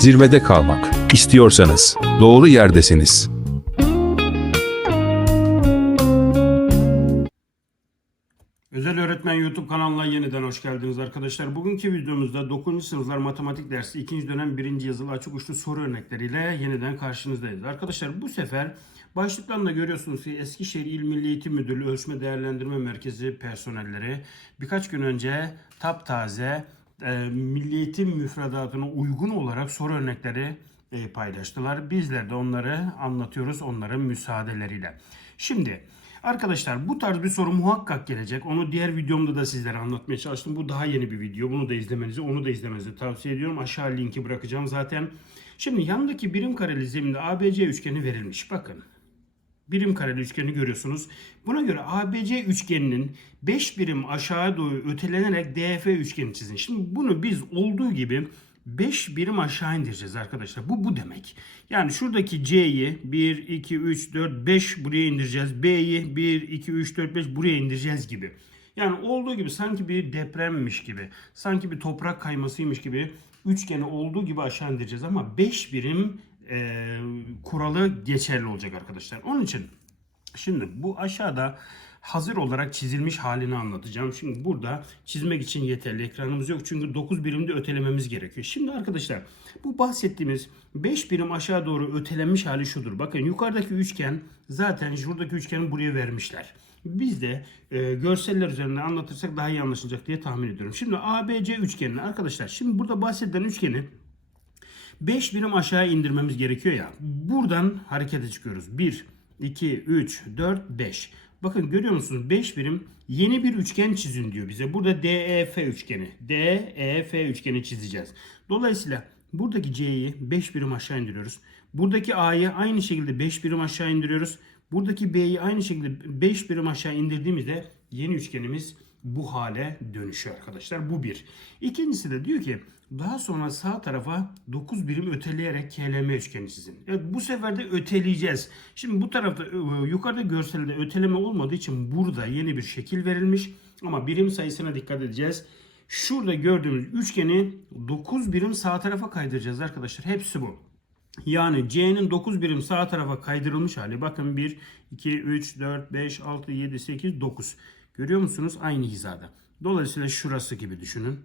Zirvede kalmak istiyorsanız doğru yerdesiniz. Özel Öğretmen YouTube kanalına yeniden hoş geldiniz arkadaşlar. Bugünkü videomuzda 9. sınıflar matematik dersi 2. dönem 1. yazılı açık uçlu soru örnekleriyle yeniden karşınızdayız. Arkadaşlar bu sefer başlıktan da görüyorsunuz ki Eskişehir İl Milli Eğitim Müdürlüğü Ölçme Değerlendirme Merkezi personelleri birkaç gün önce taptaze e, Milli Eğitim müfredatına uygun olarak soru örnekleri e, paylaştılar. Bizler de onları anlatıyoruz onların müsaadeleriyle. Şimdi Arkadaşlar bu tarz bir soru muhakkak gelecek. Onu diğer videomda da sizlere anlatmaya çalıştım. Bu daha yeni bir video. Bunu da izlemenizi, onu da izlemenizi tavsiye ediyorum. Aşağı linki bırakacağım zaten. Şimdi yandaki birim kareli zeminde ABC üçgeni verilmiş. Bakın. Birim kareli üçgeni görüyorsunuz. Buna göre ABC üçgeninin 5 birim aşağı doğru ötelenerek DF üçgeni çizin. Şimdi bunu biz olduğu gibi 5 birim aşağı indireceğiz arkadaşlar. Bu bu demek. Yani şuradaki C'yi 1, 2, 3, 4, 5 buraya indireceğiz. B'yi 1, 2, 3, 4, 5 buraya indireceğiz gibi. Yani olduğu gibi sanki bir depremmiş gibi, sanki bir toprak kaymasıymış gibi üçgeni olduğu gibi aşağı indireceğiz. Ama 5 birim e, kuralı geçerli olacak arkadaşlar. Onun için Şimdi bu aşağıda hazır olarak çizilmiş halini anlatacağım. Şimdi burada çizmek için yeterli ekranımız yok. Çünkü 9 birimde ötelememiz gerekiyor. Şimdi arkadaşlar bu bahsettiğimiz 5 birim aşağı doğru ötelenmiş hali şudur. Bakın yukarıdaki üçgen zaten şuradaki üçgeni buraya vermişler. Biz de e, görseller üzerinden anlatırsak daha iyi anlaşılacak diye tahmin ediyorum. Şimdi ABC üçgenini arkadaşlar şimdi burada bahsedilen üçgeni 5 birim aşağı indirmemiz gerekiyor ya. Buradan harekete çıkıyoruz. 1, 2, 3, 4, 5. Bakın görüyor musunuz? 5 birim yeni bir üçgen çizin diyor bize. Burada DEF üçgeni. DEF üçgeni çizeceğiz. Dolayısıyla buradaki C'yi 5 birim aşağı indiriyoruz. Buradaki A'yı aynı şekilde 5 birim aşağı indiriyoruz. Buradaki B'yi aynı şekilde 5 birim aşağı indirdiğimizde yeni üçgenimiz bu hale dönüşüyor arkadaşlar. Bu bir. İkincisi de diyor ki daha sonra sağ tarafa 9 birim öteleyerek KLM üçgeni çizin. Evet, bu sefer de öteleyeceğiz. Şimdi bu tarafta e, yukarıda görselde öteleme olmadığı için burada yeni bir şekil verilmiş. Ama birim sayısına dikkat edeceğiz. Şurada gördüğümüz üçgeni 9 birim sağ tarafa kaydıracağız arkadaşlar. Hepsi bu. Yani C'nin 9 birim sağ tarafa kaydırılmış hali. Bakın 1, 2, 3, 4, 5, 6, 7, 8, 9. Görüyor musunuz? Aynı hizada. Dolayısıyla şurası gibi düşünün.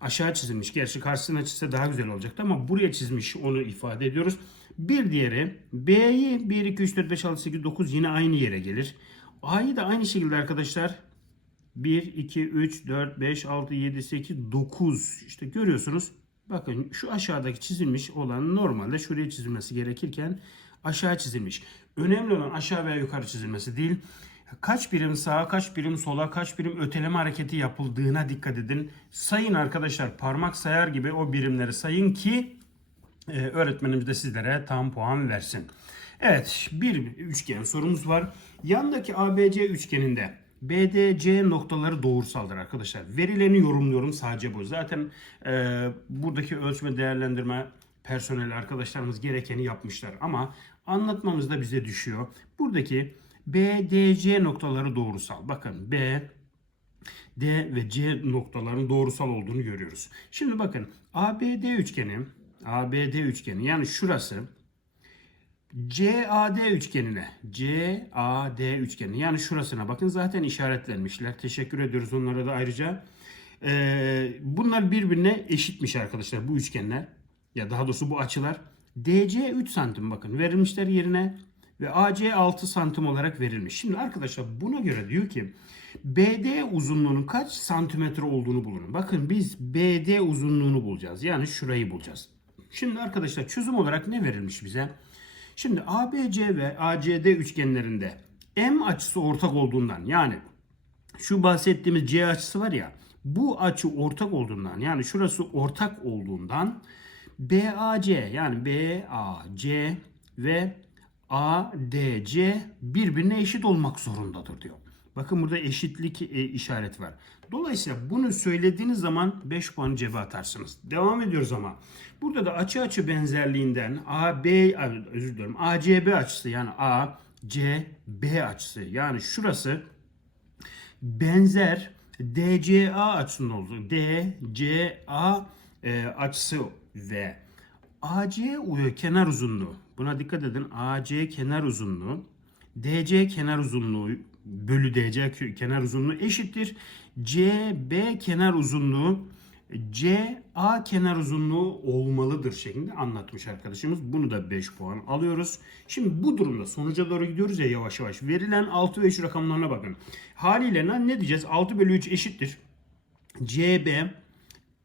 Aşağı çizilmiş. Gerçi karşısına çizse daha güzel olacaktı ama buraya çizmiş onu ifade ediyoruz. Bir diğeri B'yi 1, 2, 3, 4, 5, 6, 8, 9 yine aynı yere gelir. A'yı da aynı şekilde arkadaşlar 1, 2, 3, 4, 5, 6, 7, 8, 9. İşte görüyorsunuz. Bakın şu aşağıdaki çizilmiş olan normalde şuraya çizilmesi gerekirken aşağı çizilmiş. Önemli olan aşağı veya yukarı çizilmesi değil. Kaç birim sağa, kaç birim sola, kaç birim öteleme hareketi yapıldığına dikkat edin. Sayın arkadaşlar parmak sayar gibi o birimleri sayın ki e, öğretmenimiz de sizlere tam puan versin. Evet bir üçgen sorumuz var. Yandaki ABC üçgeninde BDC noktaları doğrusaldır arkadaşlar. Verileni yorumluyorum sadece bu. Zaten e, buradaki ölçme değerlendirme personeli arkadaşlarımız gerekeni yapmışlar. Ama anlatmamız da bize düşüyor. Buradaki BDC noktaları doğrusal. Bakın B, D ve C noktaların doğrusal olduğunu görüyoruz. Şimdi bakın ABD üçgeni, ABD üçgeni yani şurası CAD üçgenine, CAD üçgeni yani şurasına bakın zaten işaretlenmişler. Teşekkür ediyoruz onlara da ayrıca. Ee, bunlar birbirine eşitmiş arkadaşlar bu üçgenler. Ya daha doğrusu bu açılar. DC 3 santim bakın verilmişler yerine ve AC 6 santim olarak verilmiş. Şimdi arkadaşlar buna göre diyor ki BD uzunluğunun kaç santimetre olduğunu bulun. Bakın biz BD uzunluğunu bulacağız. Yani şurayı bulacağız. Şimdi arkadaşlar çözüm olarak ne verilmiş bize? Şimdi ABC ve ACD üçgenlerinde M açısı ortak olduğundan yani şu bahsettiğimiz C açısı var ya bu açı ortak olduğundan yani şurası ortak olduğundan BAC yani BAC ve ADC birbirine eşit olmak zorundadır diyor. Bakın burada eşitlik e, işaret var. Dolayısıyla bunu söylediğiniz zaman 5 puan cebe atarsınız. Devam ediyoruz ama. Burada da açı açı benzerliğinden AB özür diliyorum ACB açısı yani ACB açısı yani şurası benzer DCA açısının olduğu DCA e, açısı ve AC u- kenar uzunluğu. Buna dikkat edin. AC kenar uzunluğu DC kenar uzunluğu bölü DC kenar uzunluğu eşittir. CB kenar uzunluğu CA kenar uzunluğu olmalıdır şeklinde anlatmış arkadaşımız. Bunu da 5 puan alıyoruz. Şimdi bu durumda sonuca doğru gidiyoruz ya yavaş yavaş. Verilen 6 ve 3 rakamlarına bakın. Haliyle ne diyeceğiz? 6 bölü 3 eşittir. CB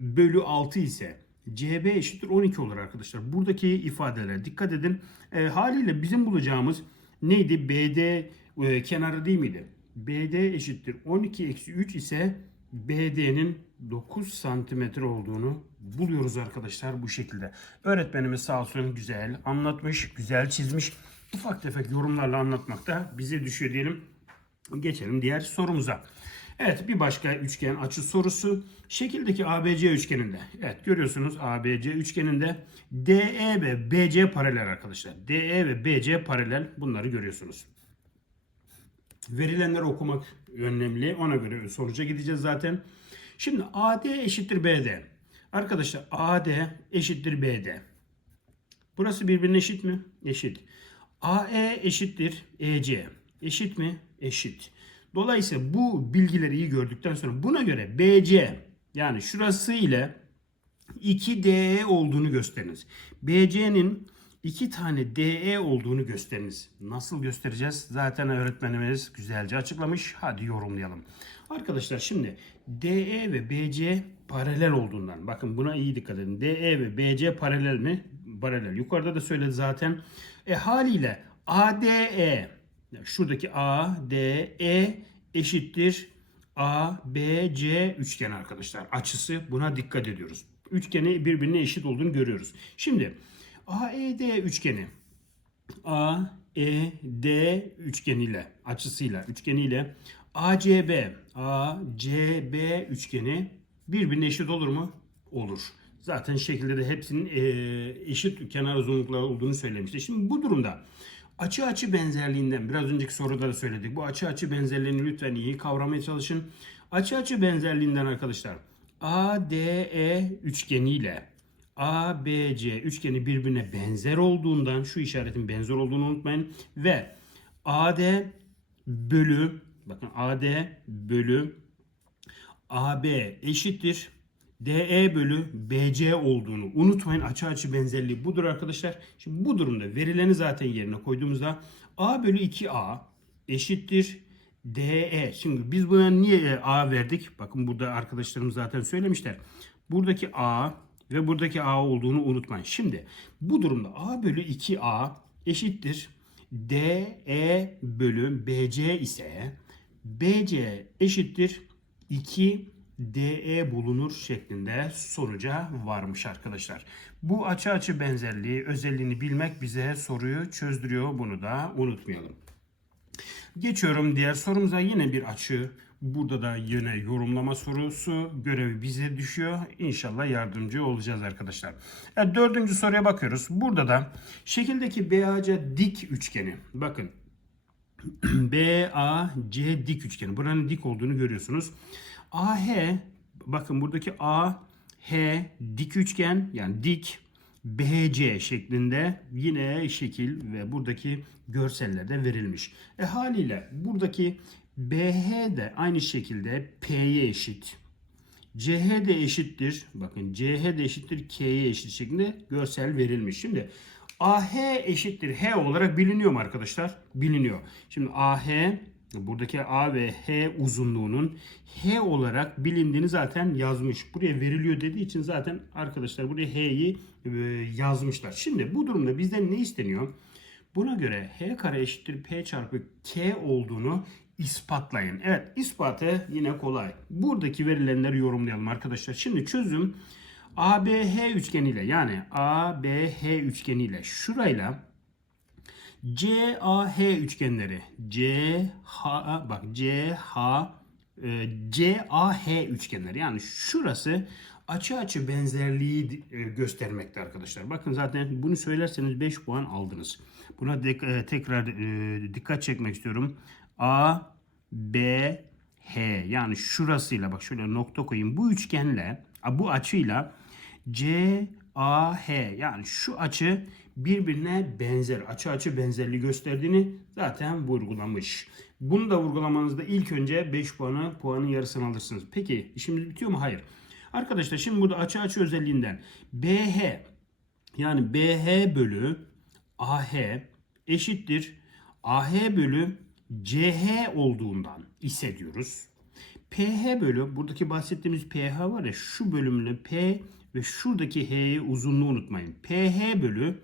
bölü 6 ise CB eşittir 12 olur arkadaşlar. Buradaki ifadelere dikkat edin. E, haliyle bizim bulacağımız neydi? BD e, kenarı değil miydi? BD eşittir 12 eksi 3 ise BD'nin 9 santimetre olduğunu buluyoruz arkadaşlar bu şekilde. Öğretmenimiz sağ olsun güzel anlatmış, güzel çizmiş. Ufak tefek yorumlarla anlatmak da bize düşüyor diyelim. Geçelim diğer sorumuza. Evet bir başka üçgen açı sorusu. Şekildeki ABC üçgeninde. Evet görüyorsunuz ABC üçgeninde DE ve BC paralel arkadaşlar. DE ve BC paralel bunları görüyorsunuz. Verilenleri okumak önemli. Ona göre sonuca gideceğiz zaten. Şimdi AD eşittir BD. Arkadaşlar AD eşittir BD. Burası birbirine eşit mi? Eşit. AE eşittir EC. Eşit mi? Eşit. Dolayısıyla bu bilgileri iyi gördükten sonra buna göre BC yani şurası ile 2DE olduğunu gösteriniz. BC'nin iki tane DE olduğunu gösteriniz. Nasıl göstereceğiz? Zaten öğretmenimiz güzelce açıklamış. Hadi yorumlayalım. Arkadaşlar şimdi DE ve BC paralel olduğundan bakın buna iyi dikkat edin. DE ve BC paralel mi? Paralel. Yukarıda da söyledi zaten. E haliyle ADE şuradaki ADE eşittir ABC üçgen arkadaşlar. Açısı buna dikkat ediyoruz. Üçgeni birbirine eşit olduğunu görüyoruz. Şimdi AED üçgeni AED üçgeniyle açısıyla üçgeniyle ACB ACB üçgeni birbirine eşit olur mu? Olur. Zaten şekilde de hepsinin eee, eşit kenar uzunlukları olduğunu söylemişti. Şimdi bu durumda açı açı benzerliğinden biraz önceki soruda da söyledik. Bu açı açı benzerliğini lütfen iyi kavramaya çalışın. Açı açı benzerliğinden arkadaşlar ADE üçgeniyle ABC üçgeni birbirine benzer olduğundan şu işaretin benzer olduğunu unutmayın ve AD bölü bakın AD bölü AB eşittir DE bölü BC olduğunu unutmayın. Açı açı benzerliği budur arkadaşlar. Şimdi bu durumda verileni zaten yerine koyduğumuzda A bölü 2A eşittir DE. Şimdi biz buna niye A verdik? Bakın burada arkadaşlarım zaten söylemişler. Buradaki A ve buradaki A olduğunu unutmayın. Şimdi bu durumda A bölü 2A eşittir DE bölü BC ise BC eşittir 2 DE bulunur şeklinde sonuca varmış arkadaşlar. Bu açı açı benzerliği özelliğini bilmek bize soruyu çözdürüyor. Bunu da unutmayalım. Geçiyorum diğer sorumuza yine bir açı. Burada da yine yorumlama sorusu görevi bize düşüyor. İnşallah yardımcı olacağız arkadaşlar. Evet, dördüncü soruya bakıyoruz. Burada da şekildeki BAC dik üçgeni. Bakın BAC dik üçgeni. Buranın dik olduğunu görüyorsunuz. AH bakın buradaki AH dik üçgen yani dik BC şeklinde yine şekil ve buradaki görsellerde verilmiş. E haliyle buradaki BH de aynı şekilde P'ye eşit. CH de eşittir. Bakın CH de eşittir K'ye eşit şeklinde görsel verilmiş. Şimdi AH eşittir H olarak biliniyor mu arkadaşlar? Biliniyor. Şimdi AH buradaki A ve H uzunluğunun H olarak bilindiğini zaten yazmış. Buraya veriliyor dediği için zaten arkadaşlar buraya H'yi e, yazmışlar. Şimdi bu durumda bizden ne isteniyor? Buna göre H kare eşittir P çarpı K olduğunu ispatlayın. Evet ispatı yine kolay. Buradaki verilenleri yorumlayalım arkadaşlar. Şimdi çözüm ABH üçgeniyle yani ABH üçgeniyle şurayla CAH üçgenleri CH bak CH e, CAH üçgenleri yani şurası açı açı benzerliği e, göstermekte arkadaşlar. Bakın zaten bunu söylerseniz 5 puan aldınız. Buna dek- e, tekrar e, dikkat çekmek istiyorum. A B H yani şurasıyla bak şöyle nokta koyayım. Bu üçgenle bu açıyla C AH yani şu açı birbirine benzer. Açı açı benzerliği gösterdiğini zaten vurgulamış. Bunu da vurgulamanızda ilk önce 5 puanı puanın yarısını alırsınız. Peki işimiz bitiyor mu? Hayır. Arkadaşlar şimdi burada açı açı özelliğinden BH yani BH bölü AH eşittir AH bölü CH olduğundan ise diyoruz. PH bölü buradaki bahsettiğimiz PH var ya şu bölümle P ve şuradaki H'yi uzunluğu unutmayın. PH bölü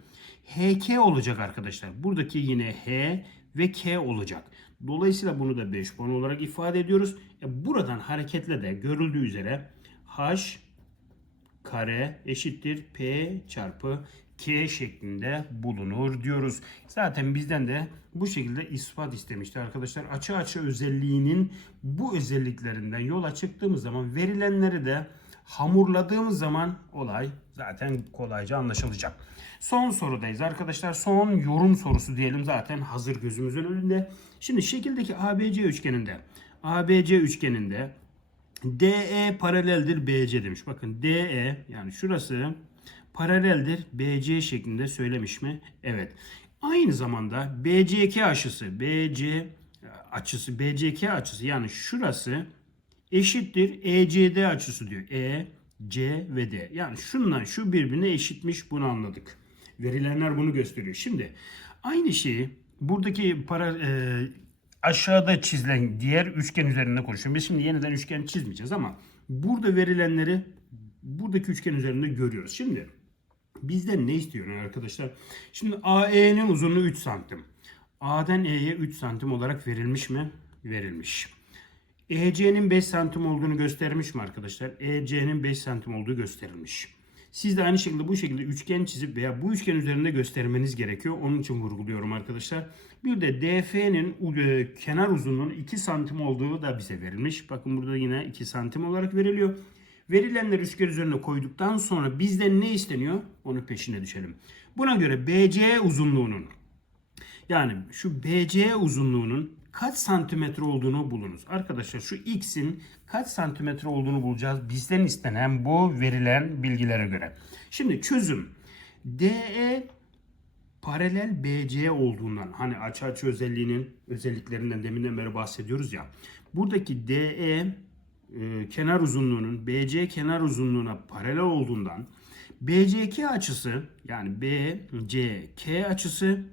HK olacak arkadaşlar. Buradaki yine H ve K olacak. Dolayısıyla bunu da 5 puan olarak ifade ediyoruz. E buradan hareketle de görüldüğü üzere H kare eşittir P çarpı K şeklinde bulunur diyoruz. Zaten bizden de bu şekilde ispat istemişti arkadaşlar. Açı açı özelliğinin bu özelliklerinden yola çıktığımız zaman verilenleri de hamurladığımız zaman olay zaten kolayca anlaşılacak. Son sorudayız arkadaşlar. Son yorum sorusu diyelim zaten hazır gözümüzün önünde. Şimdi şekildeki ABC üçgeninde ABC üçgeninde DE paraleldir BC demiş. Bakın DE yani şurası paraleldir BC şeklinde söylemiş mi? Evet. Aynı zamanda BCK açısı BC açısı BCK açısı yani şurası eşittir ECD açısı diyor. E, C ve D. Yani şundan şu birbirine eşitmiş bunu anladık. Verilenler bunu gösteriyor. Şimdi aynı şeyi buradaki para e, aşağıda çizilen diğer üçgen üzerinde konuşuyorum. Biz şimdi yeniden üçgen çizmeyeceğiz ama burada verilenleri buradaki üçgen üzerinde görüyoruz. Şimdi bizden ne istiyor arkadaşlar? Şimdi AE'nin uzunluğu 3 santim. A'dan E'ye 3 santim olarak verilmiş mi? Verilmiş. EC'nin 5 santim olduğunu göstermiş mi arkadaşlar? EC'nin 5 santim olduğu gösterilmiş. Siz de aynı şekilde bu şekilde üçgen çizip veya bu üçgen üzerinde göstermeniz gerekiyor. Onun için vurguluyorum arkadaşlar. Bir de DF'nin e, kenar uzunluğunun 2 santim olduğu da bize verilmiş. Bakın burada yine 2 santim olarak veriliyor. Verilenleri üçgen üzerine koyduktan sonra bizden ne isteniyor? Onun peşine düşelim. Buna göre BC uzunluğunun yani şu BC uzunluğunun kaç santimetre olduğunu bulunuz. Arkadaşlar şu x'in kaç santimetre olduğunu bulacağız. Bizden istenen bu verilen bilgilere göre. Şimdi çözüm. DE paralel BC olduğundan hani açı açı özelliğinin özelliklerinden deminden beri bahsediyoruz ya. Buradaki DE e, kenar uzunluğunun BC kenar uzunluğuna paralel olduğundan BCK açısı yani BCK açısı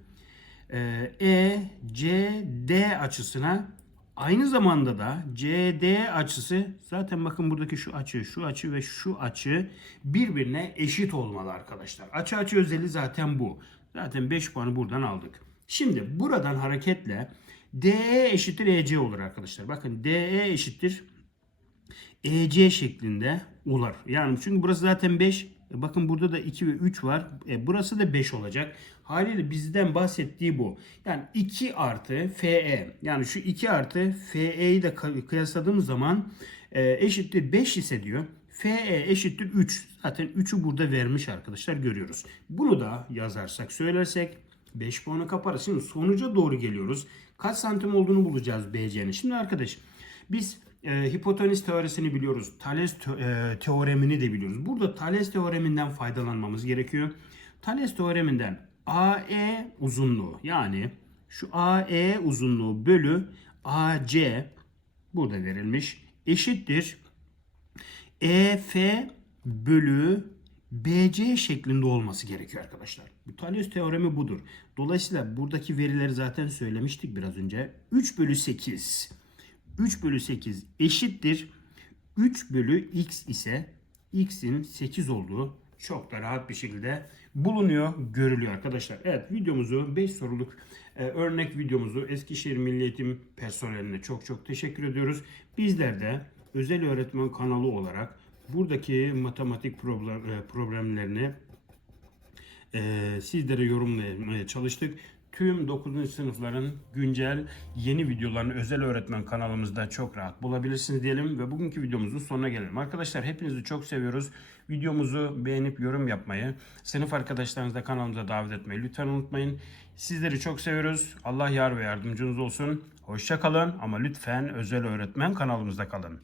e, CD açısına aynı zamanda da CD açısı zaten bakın buradaki şu açı, şu açı ve şu açı birbirine eşit olmalı arkadaşlar. Açı açı özelliği zaten bu. Zaten 5 puanı buradan aldık. Şimdi buradan hareketle DE eşittir EC olur arkadaşlar. Bakın DE eşittir EC şeklinde olur. Yani çünkü burası zaten 5. E bakın burada da 2 ve 3 var. E burası da 5 olacak. Haliyle bizden bahsettiği bu. Yani 2 artı FE. Yani şu 2 artı FE'yi de kıyasladığımız zaman e, eşittir 5 ise diyor. FE eşittir 3. Zaten 3'ü burada vermiş arkadaşlar görüyoruz. Bunu da yazarsak söylersek 5 puanı kaparız. Şimdi sonuca doğru geliyoruz. Kaç santim olduğunu bulacağız BC'nin. Şimdi arkadaş biz e, hipotenüs teorisini biliyoruz. Thales te- e, teoremini de biliyoruz. Burada Thales teoreminden faydalanmamız gerekiyor. Thales teoreminden AE uzunluğu yani şu AE uzunluğu bölü AC burada verilmiş eşittir EF bölü BC şeklinde olması gerekiyor arkadaşlar. Bu Thales teoremi budur. Dolayısıyla buradaki verileri zaten söylemiştik biraz önce. 3 bölü 8 3 bölü 8 eşittir. 3 bölü x ise x'in 8 olduğu çok da rahat bir şekilde bulunuyor, görülüyor arkadaşlar. Evet videomuzu 5 soruluk e, örnek videomuzu Eskişehir Milli Eğitim personeline çok çok teşekkür ediyoruz. Bizler de özel öğretmen kanalı olarak buradaki matematik problem, e, problemlerini e, sizlere yorumlamaya çalıştık. Tüm 9. sınıfların güncel yeni videolarını özel öğretmen kanalımızda çok rahat bulabilirsiniz diyelim ve bugünkü videomuzun sonuna gelelim. Arkadaşlar hepinizi çok seviyoruz. Videomuzu beğenip yorum yapmayı, sınıf arkadaşlarınızı da kanalımıza davet etmeyi lütfen unutmayın. Sizleri çok seviyoruz. Allah yar ve yardımcınız olsun. Hoşça kalın ama lütfen özel öğretmen kanalımızda kalın.